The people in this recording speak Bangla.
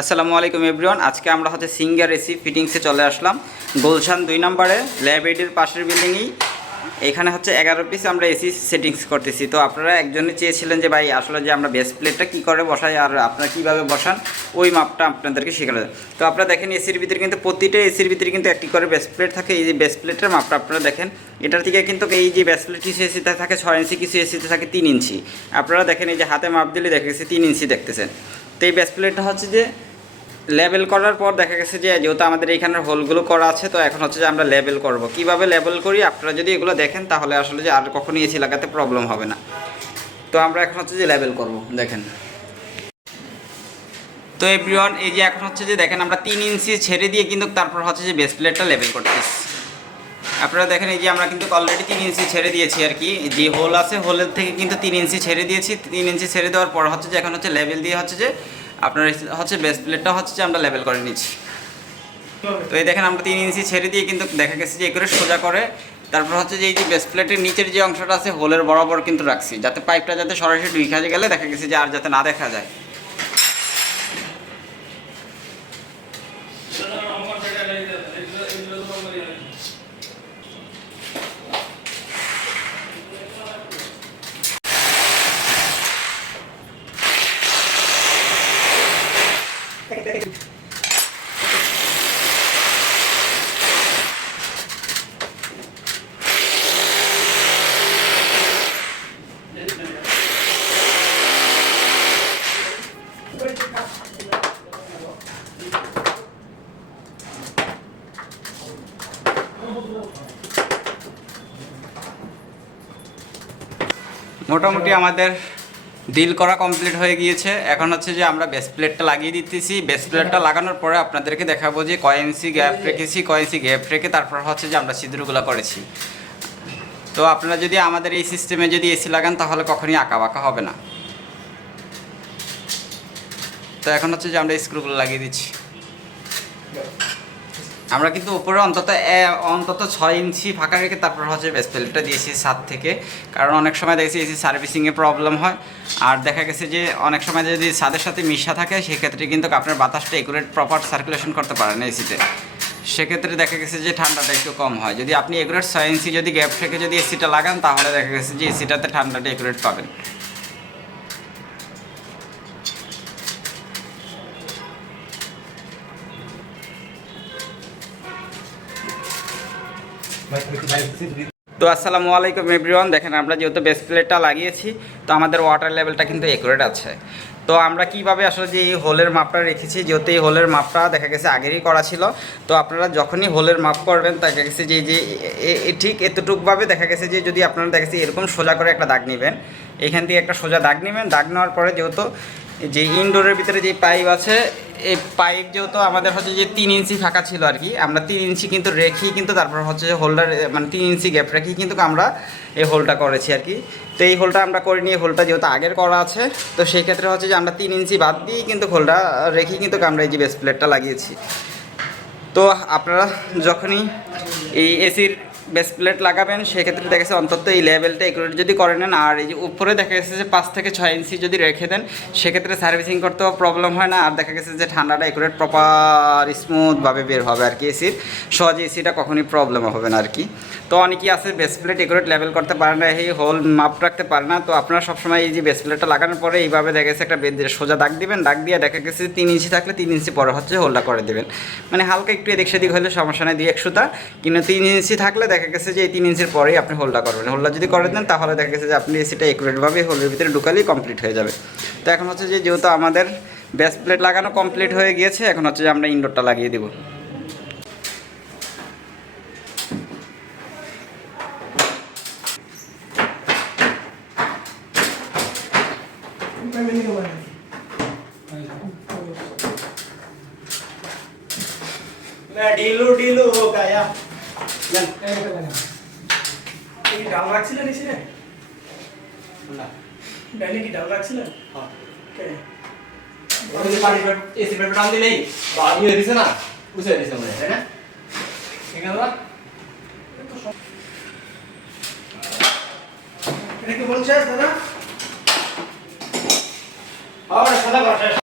আসসালামু আলাইকুম এভরিওয়ান। আজকে আমরা হচ্ছে সিঙ্গার এসি ফিটিংসে চলে আসলাম। গুলশান দুই নম্বরে, লাইব্রেরির পাশের বিল্ডিংয়েই এখানে হচ্ছে এগারো পিস আমরা এসি সেটিংস করতেছি। তো আপনারা একজনে চেয়েছিলেন যে, ভাই, আসলে যে আমরা বেস প্লেটটা কী করে বসাই আর আপনারা কীভাবে বসান? ওই মাপটা আপনাদেরকে শেখানো যায়। তো আপনারা দেখেন, এসির ভিতরে কিন্তু প্রতিটা এসির ভিতরে কিন্তু একটি করে বেস প্লেট থাকে। এই যে বেস প্লেটের মাপটা আপনারা দেখেন, এটার থেকে কিন্তু এই যে বেস প্লেট কিছু এসিতে থাকে, ছয় ইঞ্চি, কিছু এসিতে থাকে, তিন ইঞ্চি। আপনারা দেখেন, এই যে হাতে মাপ দিলে দেখা গেছে তিন ইঞ্চি দেখতেছেন। তো এই বেস প্লেটটা হচ্ছে যে লেবেল করার পর দেখা গেছে যে যেহেতু আমাদের এইখানের হোলগুলো করা আছে, তো এখন হচ্ছে যে আমরা লেবেল করব। কীভাবে লেবেল করি? আপনারা যদি এগুলো দেখেন, তাহলে আসলে যে আর কখনই এসি লাগাতে প্রবলেম হবে না। তো আমরা এখন হচ্ছে যে লেবেল করব, দেখেন। তো এভরিওয়ান এই যে এখন হচ্ছে যে দেখেন, আমরা তিন ইঞ্চি ছেড়ে দিয়ে কিন্তু তারপর হচ্ছে যে বেস প্লেটটা লেবেল করতেছি। আপনারা দেখেন এই যে আমরা কিন্তু অলরেডি তিন ইঞ্চি ছেড়ে দিয়েছি আর কি। যে হোল আছে হোলের থেকে কিন্তু তিন ইঞ্চি ছেড়ে দিয়েছি। তিন ইঞ্চি ছেড়ে দেওয়ার পর হচ্ছে যে এখন হচ্ছে লেভেল দিয়ে হচ্ছে যে আপনার হচ্ছে বেস প্লেটটা হচ্ছে যে আমরা লেভেল করে নিচ্ছি। তো এই দেখেন আমরা তিন ইঞ্চি ছেড়ে দিয়ে কিন্তু দেখা গেছে যে করে সোজা করে। তারপর হচ্ছে যে এই যে বেস প্লেটের নিচের যে অংশটা আছে হোলের বরাবর কিন্তু রাখছি। যাতে পাইপটা যাতে সরাসরি ঢুকে গেলে দেখা গেছে যে আর যাতে না দেখা যায়। মোটামুটি আমাদের ডিল করা কমপ্লিট হয়ে গিয়েছে। এখন হচ্ছে যে আমরা বেস প্লেটটা লাগিয়ে দিতেছি। বেস প্লেটটা লাগানোর পরে আপনাদেরকে দেখাবো যে কয় ইঞ্চি গ্যাপ রেখেছি কয় ইঞ্চি গ্যাপ রেখে তারপর হচ্ছে যে আমরা ছিদ্রগুলো করেছি। তো আপনারা যদি আমাদের এই সিস্টেমে যদি এসি লাগান, তাহলে কখনই আঁকা বাঁকা হবে না। তো এখন হচ্ছে যে আমরা স্ক্রুগুলো লাগিয়ে দিচ্ছি। আমরা কিন্তু উপরে অন্তত অন্তত ছয় ইঞ্চি ফাঁকা রেখে তারপর হচ্ছে বেস প্লেটটা দিয়েছি সাত থেকে। কারণ অনেক সময় দেখেছি এসি সার্ভিসিংয়ে প্রবলেম হয়। আর দেখা গেছে যে অনেক সময় যদি ছাদের সাথে মিশা থাকে, সেক্ষেত্রে কিন্তু আপনার বাতাসটা একুরেট প্রপার সার্কুলেশন করতে পারে না এসিতে সেক্ষেত্রে দেখা গেছে যে ঠান্ডাটা একটু কম হয়। যদি আপনি একুরেট ছয় ইঞ্চি যদি গ্যাপ থেকে যদি এসিটা লাগান, তাহলে দেখা গেছে যে এসিটাতে ঠান্ডাটা একুরেট পাবেন। তো আসসালামু আলাইকুম এভরিওয়ান, দেখেন আমরা যেহেতু বেস প্লেটটা লাগিয়েছি, তো আমাদের ওয়াটার লেভেলটা কিন্তু একুরেট আছে। তো আমরা কীভাবে আসলে যে এই হোলের মাপটা রেখেছি, যেহেতু এই হোলের মাপটা দেখা গেছে আগেরই করা ছিল, তো আপনারা যখনই হোলের মাপ করবেন, দেখা গেছে যে যে ঠিক এতটুকভাবে দেখা গেছে যে, যদি আপনারা দেখা গেছে এরকম সোজা করে একটা দাগ নেবেন, এখান থেকে একটা সোজা দাগ নেবেন, দাগ নেওয়ার পরে যেহেতু যে ইনডোরের ভিতরে যে পাইপ আছে এই পাইপ যেহেতু আমাদের হচ্ছে যে তিন ইঞ্চি ফাঁকা ছিল আর কি, আমরা তিন ইঞ্চি কিন্তু রেখেই কিন্তু তারপর হচ্ছে যে হোল্ডার মানে তিন ইঞ্চি গ্যাপ রেখেই কিন্তু আমরা এই হোলটা করেছি আর কি। তো এই হোলটা আমরা করে নিয়ে হোলটা যেহেতু আগের করা আছে, তো সেই ক্ষেত্রে হচ্ছে যে আমরা তিন ইঞ্চি বাদ দিয়েই কিন্তু হোলটা রেখেই কিন্তু আমরা এই যে বেস প্লেটটা লাগিয়েছি। তো আপনারা যখনই এই এসির বেস প্লেট লাগাবেন, সেক্ষেত্রে দেখা গেছে অন্তত এই লেভেলটা একুরেট যদি করে নেন। আর এই যে উপরে দেখা গেছে যে পাঁচ থেকে ছয় ইঞ্চি যদি রেখে দেন, সেক্ষেত্রে সার্ভিসিং করতেও প্রবলেম হয় না। আর দেখা গেছে যে ঠান্ডাটা একুরেট প্রপার স্মুথভাবে বের হবে আর কি এসির সহজে এসিটা কখনই প্রবলেম হবে না আর কি। তো অনেকেই আছে বেস প্লেট একুরেট লেভেল করতে পারে না, এই হোল মাপ রাখতে পারে না। তো আপনারা সবসময় এই যে বেস প্লেটটা লাগানোর পরে এইভাবে দেখা গেছে একটা সোজা দাগ দিবেন। দাগ দিয়ে দেখা গেছে তিন ইঞ্চি থাকলে তিন ইঞ্চি পরে হচ্ছে হোলটা করে দেবেন। মানে হালকা একটু এদিক সেদিক হলে সমস্যা নেই, দুই এক সুতা। কিন্তু তিন ইঞ্চি থাকলে দেখা গেছে যে এই তিন ইঞ্চের পরেই আপনি হোলটা করবেন। হোলটা যদি করে দেন, তাহলে দেখা গেছে যে আপনি এসিটা একুরেটভাবে হোল্ডের ভিতরে ঢুকালেই কমপ্লিট হয়ে যাবে। তো এখন হচ্ছে যে যেহেতু আমাদের বেস প্লেট লাগানো কমপ্লিট হয়ে গিয়েছে, এখন হচ্ছে যে আমরা ইনডোরটা লাগিয়ে দেবো। ঢিলু ঢিলু গায়া। কি ডাল রাখছিলেন এসে কি ডাল রাখছিলেন? এসি টান দিলেই বাড়ি হয়ে দিছে না বুঝে দিছে মনে হয়, তাই না? ঠিক আছে এটা কি বলছে দাদা? আবার সাদা বাসা